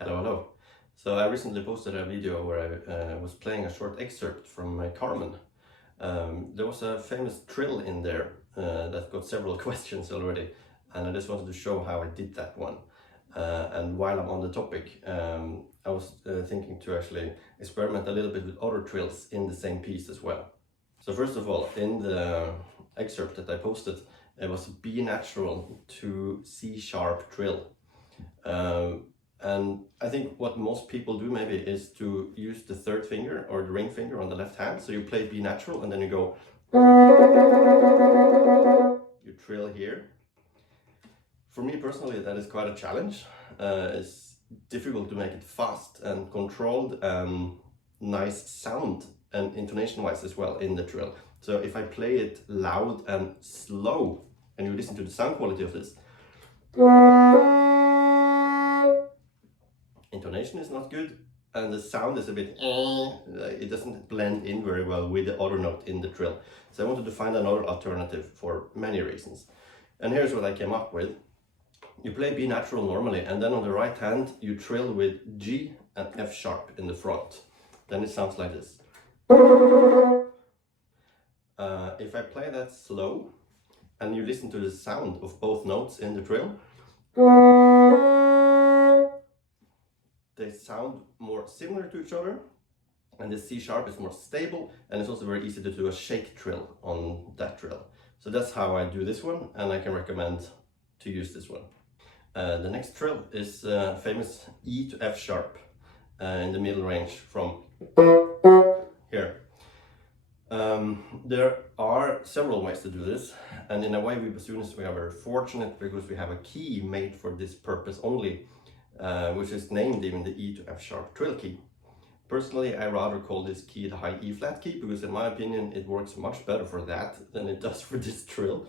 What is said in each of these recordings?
Hello. So I recently posted a video where I was playing a short excerpt from my Carmen. There was a famous trill in there that got several questions already, and I just wanted to show how I did that one. And while I'm on the topic, I was thinking to actually experiment a little bit with other trills in the same piece as well. So first of all, in the excerpt that I posted, it was B natural to C sharp trill. And I think what most people do maybe is to use the third finger or the ring finger on the left hand. So you play B natural and then you go, you trill here. For me personally, that is quite a challenge. It's difficult to make it fast and controlled and nice sound and intonation wise as well in the trill. So if I play it loud and slow and you listen to the sound quality of this, intonation is not good and the sound is a bit it doesn't blend in very well with the other note in the trill. So I wanted to find another alternative for many reasons. And here's what I came up with. You play B natural normally, and then on the right hand you trill with G and F sharp in the front. Then it sounds like this. If I play that slow and you listen to the sound of both notes in the trill, they sound more similar to each other, and the C sharp is more stable, and it's also very easy to do a shake trill on that trill. So that's how I do this one, and I can recommend to use this one. The next trill is famous E to F sharp in the middle range from here. There are several ways to do this, and in a way we Bassoonists we are very fortunate because we have a key made for this purpose only, which is named even the E to F sharp trill key. Personally, I rather call this key the high E flat key because in my opinion it works much better for that than it does for this trill.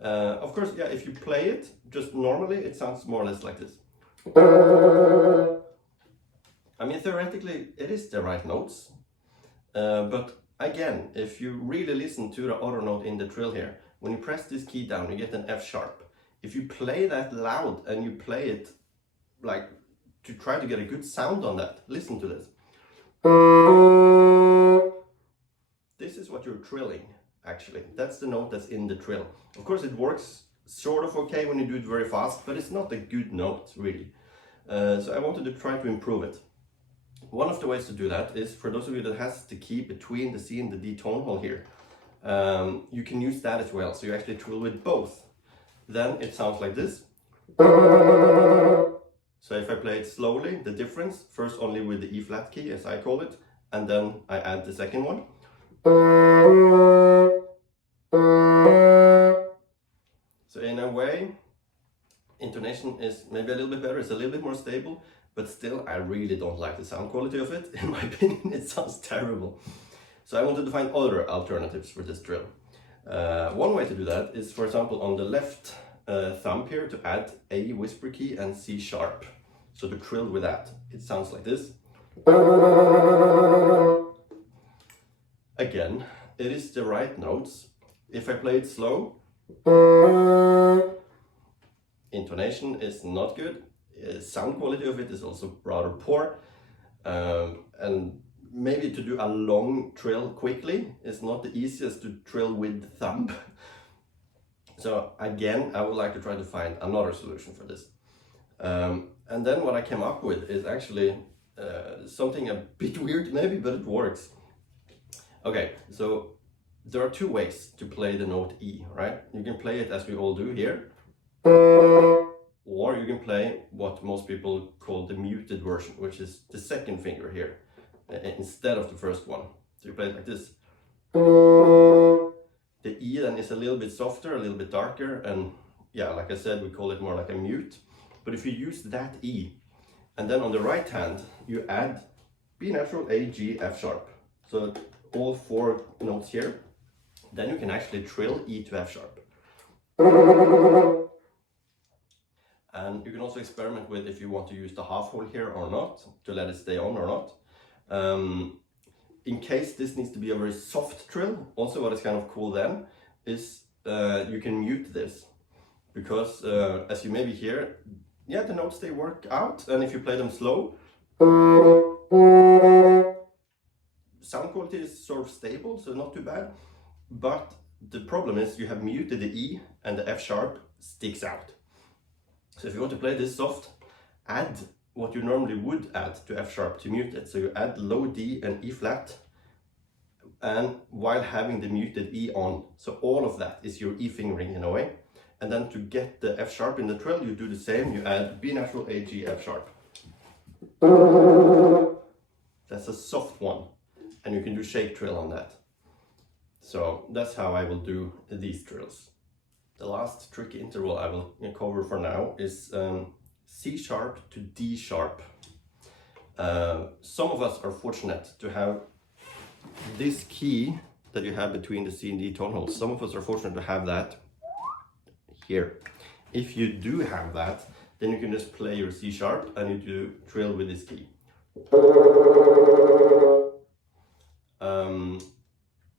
Of course, yeah, if you play it just normally, it sounds more or less like this. I mean, theoretically, it is the right notes, but again, if you really listen to the other note in the trill here, when you press this key down, you get an F sharp. If you play that loud and you play it like to try to get a good sound on that, listen to this. This is what you're trilling. Actually, that's the note that's in the trill. Of course, it works sort of okay when you do it very fast, but it's not a good note really. So I wanted to try to improve it. One of the ways to do that is for those of you that has the key between the C and the D tone hole here. You can use that as well. So you actually trill with both. Then it sounds like this. So if I play it slowly, the difference, first only with the E flat key as I call it, and then I add the second one. So in a way, intonation is maybe a little bit better, it's a little bit more stable, but still I really don't like the sound quality of it. In my opinion, it sounds terrible. So I wanted to find other alternatives for this drill. One way to do that is, for example, on the left thumb here to add A whisper key and C sharp. So to trill with that, it sounds like this. Again, it is the right notes. If I play it slow, intonation is not good. Sound quality of it is also rather poor. And maybe to do a long trill quickly is not the easiest to trill with the thumb. So again, I would like to try to find another solution for this. And then what I came up with is actually something a bit weird maybe, but it works. Okay, so there are two ways to play the note E, right? You can play it as we all do here, or you can play what most people call the muted version, which is the second finger here, instead of the first one. So you play it like this. The E then is a little bit softer, a little bit darker, and yeah, like I said, we call it more like a mute. But if you use that E, and then on the right hand, you add B natural, A, G, F sharp. So all four notes here, then you can actually trill E to F sharp. And you can also experiment with if you want to use the half hole here or not, to let it stay on or not. In case this needs to be a very soft trill, also what is kind of cool then is you can mute this. because as you maybe hear, yeah, the notes they work out, and if you play them slow, sound quality is sort of stable, so not too bad. But the problem is you have muted the E and the F sharp sticks out. So if you want to play this soft, add what you normally would add to F sharp to mute it. So you add low D and E flat, and while having the muted E on. So all of that is your E fingering in a way. And then to get the F sharp in the trill, you do the same. You add B natural, A, G, F sharp. That's a soft one. And you can do shake trill on that. So that's how I will do these trills. The last tricky interval I will cover for now is C sharp to D sharp. Some of us are fortunate to have this key that you have between the C and D tone holes. Some of us are fortunate to have that here. If you do have that, then you can just play your C sharp and you do trill with this key.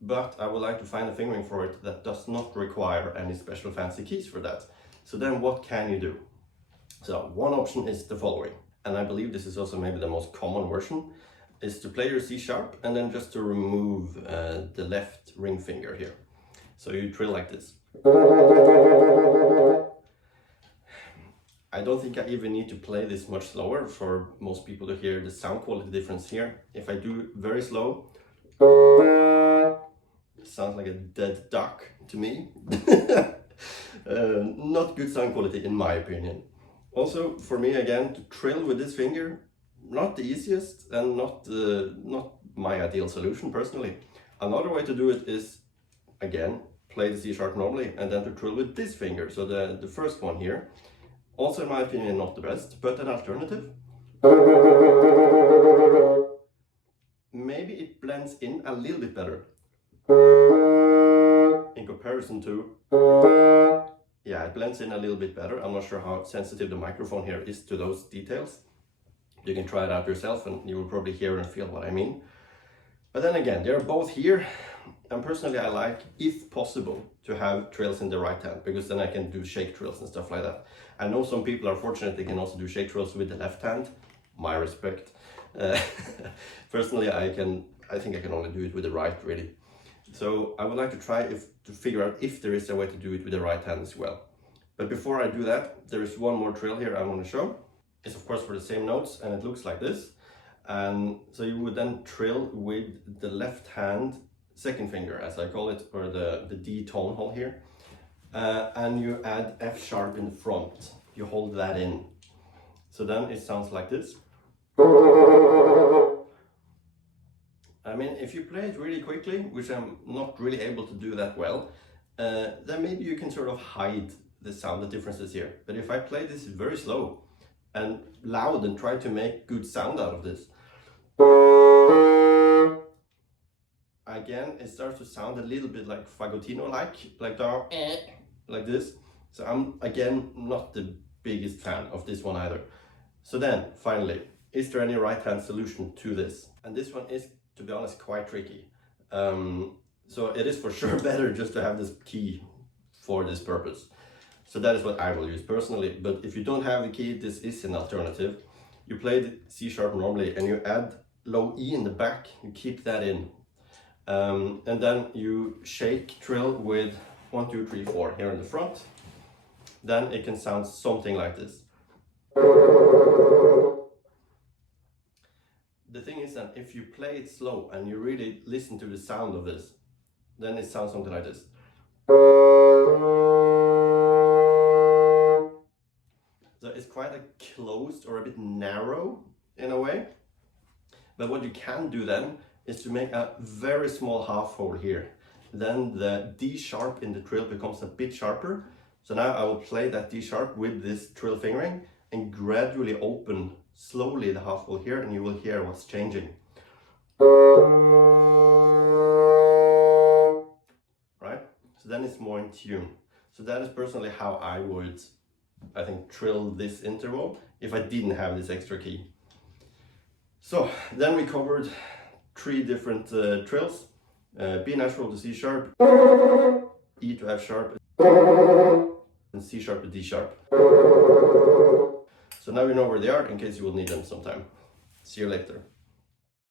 But I would like to find a fingering for it that does not require any special fancy keys for that. So then what can you do? So one option is the following, and I believe this is also maybe the most common version, is to play your C sharp and then just to remove the left ring finger here. So you trill like this. I don't think I even need to play this much slower for most people to hear the sound quality difference here. If I do very slow, it sounds like a dead duck to me. Not good sound quality in my opinion. Also, for me again, to trill with this finger, not the easiest and not my ideal solution personally. Another way to do it is, again, play the C sharp normally and then to trill with this finger. So the first one here, also in my opinion not the best, but an alternative. Maybe it blends in a little bit better in comparison to, yeah, it blends in a little bit better. I'm not sure how sensitive the microphone here is to those details. You can try it out yourself and you will probably hear and feel what I mean. But then again, they're both here, and personally I like, if possible, to have trills in the right hand, because then I can do shake trills and stuff like that. I know some people are fortunate they can also do shake trills with the left hand. My respect. Personally, I think I can only do it with the right, really. So I would like to try to figure out if there is a way to do it with the right hand as well. But before I do that, there is one more trill here I want to show. It's of course for the same notes, and it looks like this. And so you would then trill with the left hand second finger, as I call it, or the D tone hole here. And you add F sharp in the front. You hold that in. So then it sounds like this. I mean, if you play it really quickly, which I'm not really able to do that well, then maybe you can sort of hide the sound, the differences here. But if I play this very slow and loud and try to make good sound out of this, again, it starts to sound a little bit like fagotino-like, like this. So I'm, again, not the biggest fan of this one either. So then, finally, is there any right-hand solution to this? And this one is, to be honest, quite tricky. So it is for sure better just to have this key for this purpose. So that is what I will use personally. But if you don't have the key, this is an alternative. You play the C sharp normally and you add low E in the back, you keep that in. And then you shake trill with 1, 2, 3, 4 here in the front. Then it can sound something like this. The thing is that if you play it slow and you really listen to the sound of this, then it sounds something like this. So it's quite a closed or a bit narrow in a way. But what you can do then is to make a very small half hole here. Then the D sharp in the trill becomes a bit sharper. So now I will play that D sharp with this trill fingering and gradually open slowly the half hole here, and you will hear what's changing. Right? So then it's more in tune. So that is personally how I would, I think, trill this interval if I didn't have this extra key. So then we covered 3 different trills. B natural to C sharp, E to F sharp, and C sharp and D sharp. So now you know where they are in case you will need them sometime. See you later.